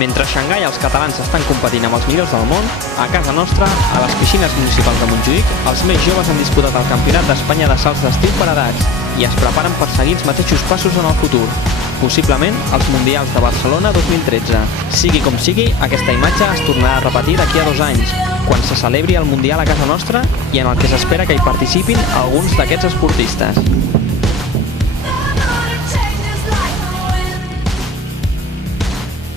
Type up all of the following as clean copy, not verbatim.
Mentre a Xangai els catalans estan competint amb els millors del món, a casa nostra, a les piscines municipals de Montjuïc, els més joves han disputat el Campionat d'Espanya de salts d'estiu per edats i es preparen per seguir els mateixos passos en el futur. Possiblement els Mundials de Barcelona 2013. Sigui com sigui, aquesta imatge es tornarà a repetir d'aquí a 2 anys, quan se celebri el Mundial a casa nostra i en el que s'espera que hi participin alguns d'aquests esportistes.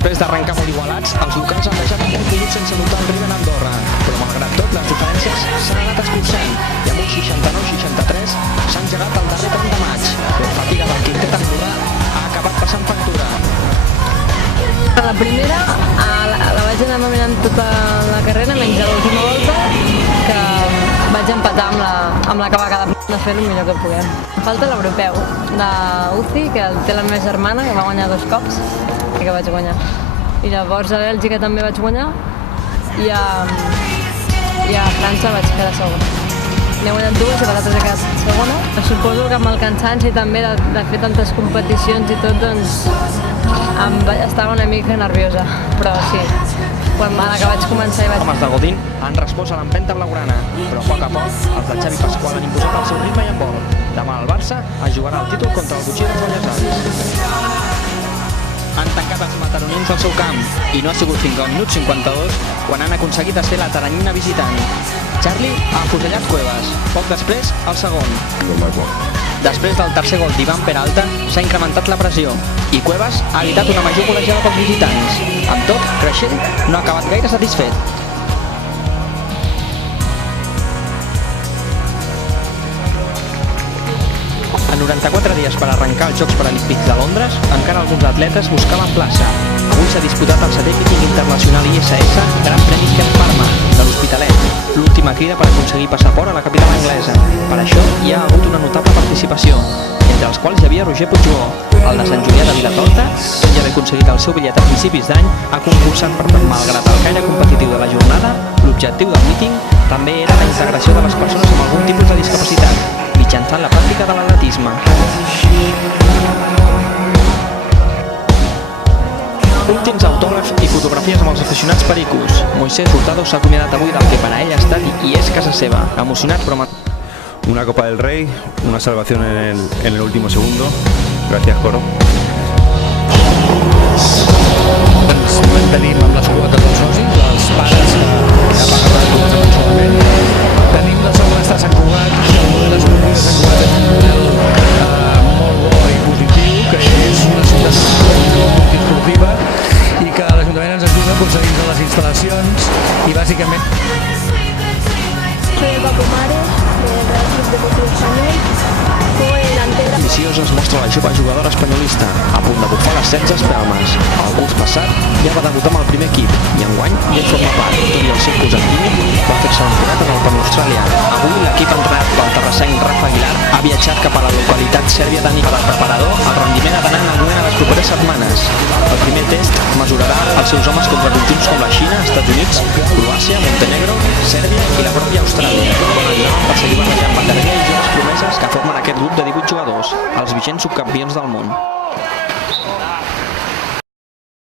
Després d'arrencar molt igualats, els locals han deixat un minut sense notar el riu en Andorra, però malgrat tot les diferències s'han anat escurçant i amb un 69-63 s'ha engegat el darrer tram de maig. La fatiga del quintet andorrà ha acabat passant factura. A la primera la vaig anar dominant tota la carrera, menys a l'última volta, que vaig empatar amb la que va quedar de fer el millor que puguem. Falta l'europeu d'UCI, que el té la meva germana, que va guanyar 2 cops, i que vaig guanyar. I llavors a Bèlgica també vaig guanyar i a França vaig quedar segona. N'he guanyat 2 i l'altra he quedat segona. Suposo que amb el cansanci també de fer tantes competicions i tot, doncs estava una mica nerviosa, però sí, quan a la que vaig començar Els homes de Godín han respost a l'empenta blaugrana, però a poc els de Xavi Pasqual han imposat el seu ritme i en vol. Demà el Barça es jugarà el títol contra el Butxí de Folles. Han tancat els mataronins al seu camp i no ha sigut fins al minut 52 quan han aconseguit ser la Taranyina visitant. Charlie ha afusellat Cuevas, poc després el segon. Després del tercer gol d'Ivan Peralta s'ha incrementat la pressió i Cuevas ha evitat una major golejada pels visitants. Amb tot, Creixell no ha acabat gaire satisfet. A 94 dies per arrencar els Jocs Paralímpics de Londres, encara alguns atletes buscaven plaça. Avui s'ha disputat el 7è Picnic Internacional ISS Gran Premi Ken Parma, de l'Hospitalet, l'última crida per aconseguir passaport a la capital anglesa. Per això hi ha hagut una notable participació, entre els quals hi havia Roger Puigdemó, el de Sant Julià de Vilatorta, tot i haver aconseguit el seu bitllet a principis d'any, ha concursat per malgrat el caire competitiu de la jornada, l'objectiu del míting també era la integració de les persones amb algun tipus de discapacitat, mitjançant la pràctica de l'atletisme. Últims autògrafs i fotografies amb els aficionats pericos. Moisés Hurtado s'ha acomiadat avui del que per a ell ha estat i és casa seva. Emocionat però... Una Copa del Rey, una salvación en el último segundo. Gracias, Coro. Ens mantenim amb les quotes dels socis, els pares que paguen les quotes mensualment. Tenim la sort d'estar a Sant Cugat, el model esportiu de Sant Cugat és un model molt bo i positiu, que és una ciutat multiesportiva i que l'Ajuntament ens ajuda a aconseguir les instal·lacions i bàsicament... Soy el Paco Mares, del Real Club Deportivo Español. Juego en delantera. Ambiciosa es mostra la jove jugadora espanyolista, a punt de bufar les 16 espelmes. El curs passat ja va debutar amb el primer equip i enguany ja en forma part, tot i el seu posat tímid va fer-se l'enforat en el pan australià. Avui l'equip entrenat pel terrassenc Rafa Aguilar ha viatjat cap a la localitat sèrbia d'Ani. Per al preparador, el rendiment ha d'anar en augment a les properes setmanes. El primer test mesurarà els seus homes contra conjunts com la Xina, Estats Units, Croàcia, Montenegro, Sèrbia i la pròpia Austràlia. Bon endavant per seguir barrejant banderilla i joves promeses que formen aquest grup de 18 jugadors, els vigents subcampions del món.